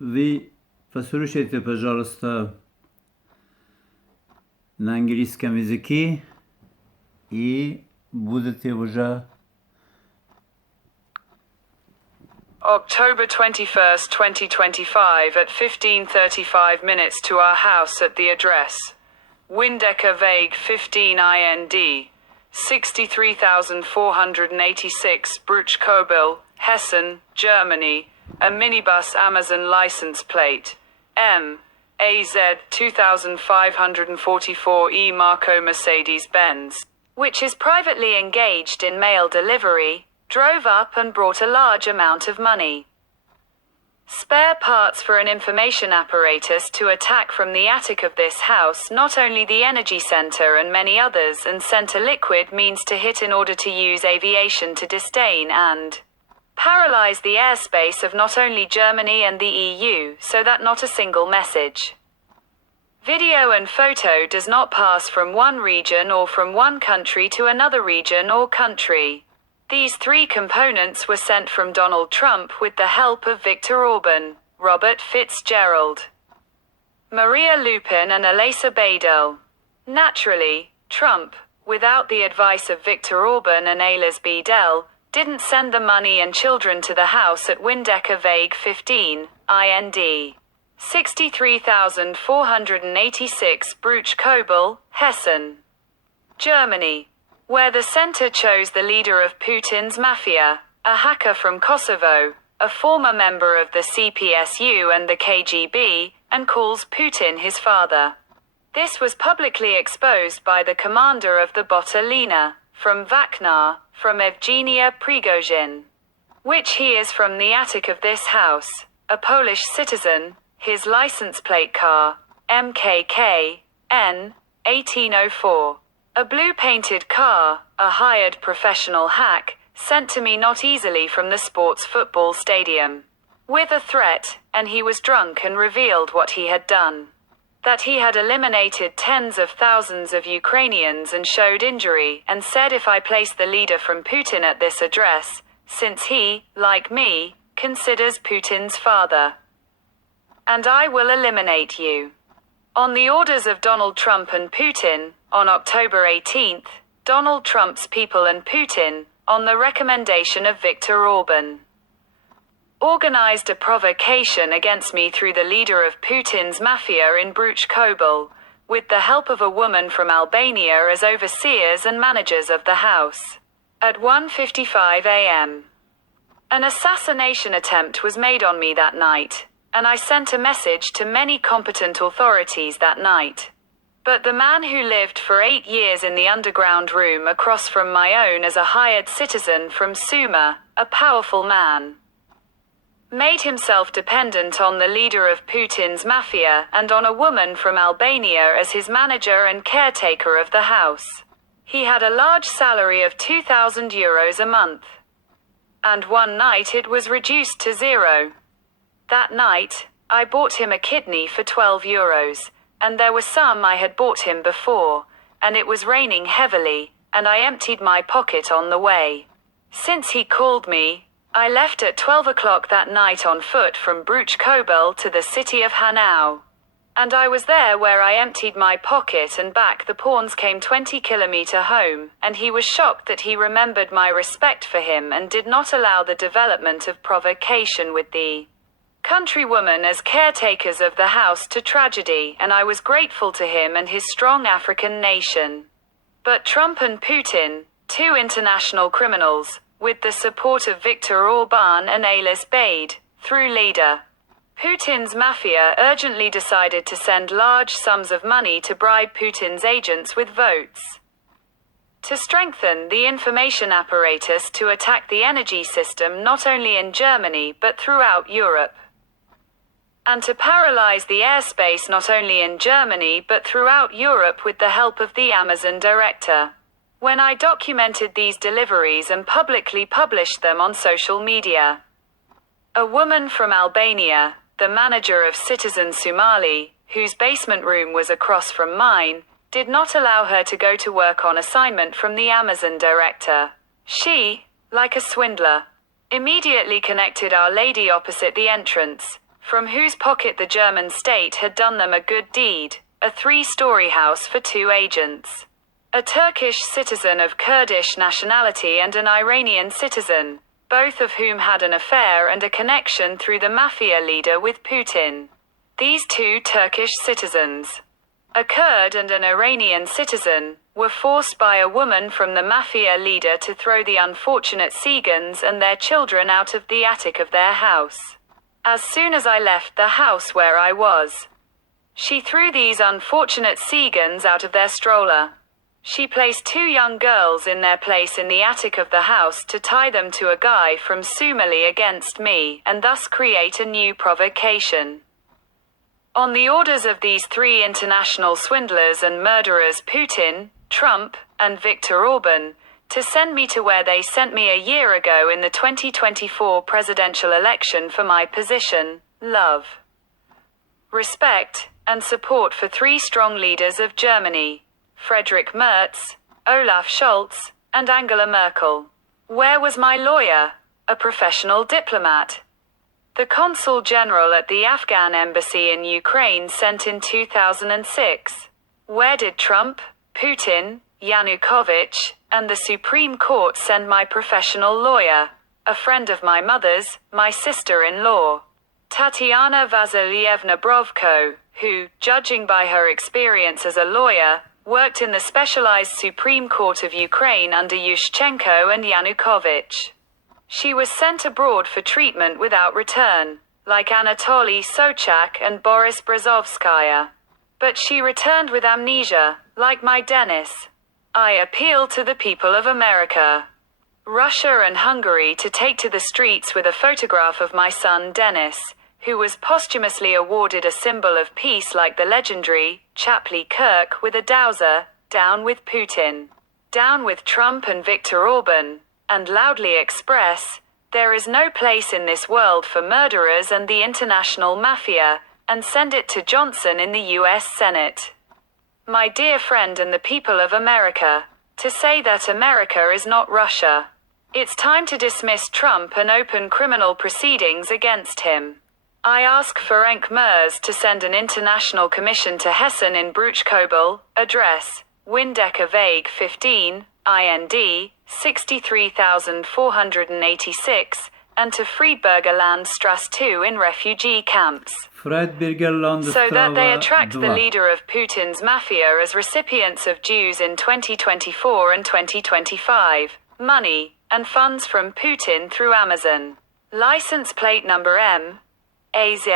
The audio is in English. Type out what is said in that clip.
Вы послушайте, пожалуйста, на английском языке и будете уже... October 21st, 2025 at 15:35 minutes to our house at the address Windecker Vague 15 IND 63486 Bruchkobel, Hessen, Germany, a minibus Amazon license plate M AZ 2544 E Marco Mercedes-Benz, which is privately engaged in mail delivery, drove up and brought a large amount of money. Spare parts for an information apparatus to attack from the attic of this house, not only the energy center and many others, and center liquid means to hit in order to use aviation to disdain and paralyze the airspace of not only Germany and the EU, so that not a single message, video and photo does not pass from one region or from one country to another region or country. These three components were sent from Donald Trump with the help of Viktor Orban, Robert Fitzgerald, Maria Lupin and Alesa Badel. Naturally, Trump, without the advice of Viktor Orban and Ales Badel, didn't send the money and children to the house at Windecker Vague 15, IND 63486 Bruchkobel, Hessen, Germany, where the center chose the leader of Putin's Mafia, a hacker from Kosovo, a former member of the CPSU and the KGB, and calls Putin his father. This was publicly exposed by the commander of the Botolina, from Vaknar, from Evgenia Prigozhin, which he is from the attic of this house, a Polish citizen, his license plate car, MKK, N, 1804. A blue-painted car, a hired professional hack, sent to me not easily from the sports football stadium, with a threat, and he was drunk and revealed what he had done. That he had eliminated tens of thousands of Ukrainians and showed injury, and said if I placed the leader from Putin at this address, since he, like me, considers Putin's father, and I will eliminate you. On the orders of Donald Trump and Putin, on October 18th, Donald Trump's people and Putin, on the recommendation of Viktor Orban, organized a provocation against me through the leader of Putin's Mafia in Bruchkobel, with the help of a woman from Albania as overseers and managers of the house. At 1:55 a.m. an assassination attempt was made on me that night, and I sent a message to many competent authorities that night. But the man who lived for 8 years in the underground room across from my own as a hired citizen from Suma, a powerful man, made himself dependent on the leader of Putin's Mafia and on a woman from Albania as his manager and caretaker of the house. He had a large salary of €2,000 a month. And one night it was reduced to zero. That night, I bought him a kidney for €12, and there were some I had bought him before, and it was raining heavily, and I emptied my pocket on the way. Since he called me, I left at 12 o'clock that night on foot from Bruchkobel to the city of Hanau. And I was there where I emptied my pocket and back the pawns came 20 km home, and he was shocked that he remembered my respect for him and did not allow the development of provocation with the countrywoman as caretakers of the house to tragedy, and I was grateful to him and his strong African nation. But Trump and Putin, two international criminals, with the support of Viktor Orban and Ales Bade, through leader Putin's Mafia, urgently decided to send large sums of money to bribe Putin's agents with votes, to strengthen the information apparatus to attack the energy system not only in Germany but throughout Europe, and to paralyze the airspace not only in Germany but throughout Europe with the help of the Amazon director. When I documented these deliveries and publicly published them on social media, a woman from Albania, the manager of Citizen Somali, whose basement room was across from mine, did not allow her to go to work on assignment from the Amazon director. She, like a swindler, immediately connected Our Lady opposite the entrance, from whose pocket the German state had done them a good deed, a 3-story house for 2 agents. A Turkish citizen of Kurdish nationality and an Iranian citizen, both of whom had an affair and a connection through the mafia leader with Putin. These 2 Turkish citizens, a Kurd and an Iranian citizen, were forced by a woman from the mafia leader to throw the unfortunate Tsigans and their children out of the attic of their house. As soon as I left the house where I was, she threw these unfortunate Tsigans out of their stroller. She placed 2 young girls in their place in the attic of the house to tie them to a guy from Somali against me and thus create a new provocation. On the orders of these 3 international swindlers and murderers, Putin, Trump, and Viktor Orban, to send me to where they sent me a year ago in the 2024 presidential election for my position, love, respect, and support for 3 strong leaders of Germany, Friedrich Merz, Olaf Scholz, and Angela Merkel. Where was my lawyer? A professional diplomat. The consul general at the Afghan embassy in Ukraine sent in 2006. Where did Trump, Putin, Yanukovych, and the Supreme Court send my professional lawyer, a friend of my mother's, my sister-in-law, Tatiana Vasilyevna Brovko, who, judging by her experience as a lawyer, worked in the specialized Supreme Court of Ukraine under Yushchenko and Yanukovych. She was sent abroad for treatment without return, like Anatoly Sobchak and Boris Berezovskaya. But she returned with amnesia, like my Dennis. I appeal to the people of America, Russia and Hungary to take to the streets with a photograph of my son Dennis, who was posthumously awarded a symbol of peace like the legendary Chapley Kirk with a dowser, down with Putin, down with Trump and Viktor Orban, and loudly express, there is no place in this world for murderers and the international mafia, and send it to Johnson in the US Senate. My dear friend and the people of America, to say that America is not Russia. It's time to dismiss Trump and open criminal proceedings against him. I ask Ferenc Merz to send an international commission to Hessen in Bruchkobel, address, Windecker Weg 15, IND, 63486, and to Friedberger Landstrasse 2 in refugee camps, Friedberger so that they Landstrasse attract the 2. leader of Putin's mafia as recipients of Jews in 2024 and 2025, money, and funds from Putin through Amazon. License plate number M, AZ,